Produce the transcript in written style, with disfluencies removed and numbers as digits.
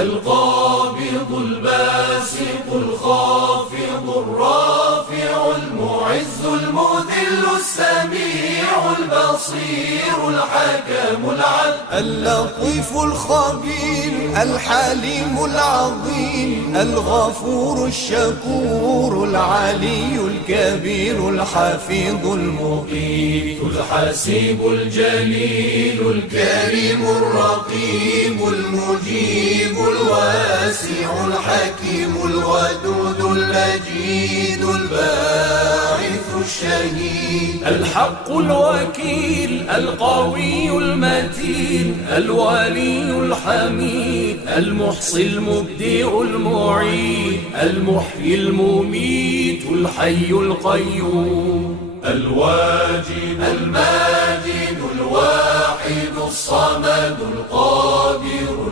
القابض الباسط الخافض الرافع المعز المذل السميع البصير الحكم العدل اللطيف الخبير الحليم العظيم الغفور الشكور العلي الكبير الحفيظ المقيت الحسيب الجليل الكريم الرقيب المجيب الواسع الحكيم الودود المجيد الباعث الشهيد الحق الوكيل القوي المتين الولي الحميد المحصي المبدئ المعيد المحيي المميت الحي القيوم الواجد الماجد الواحد الصمد القادر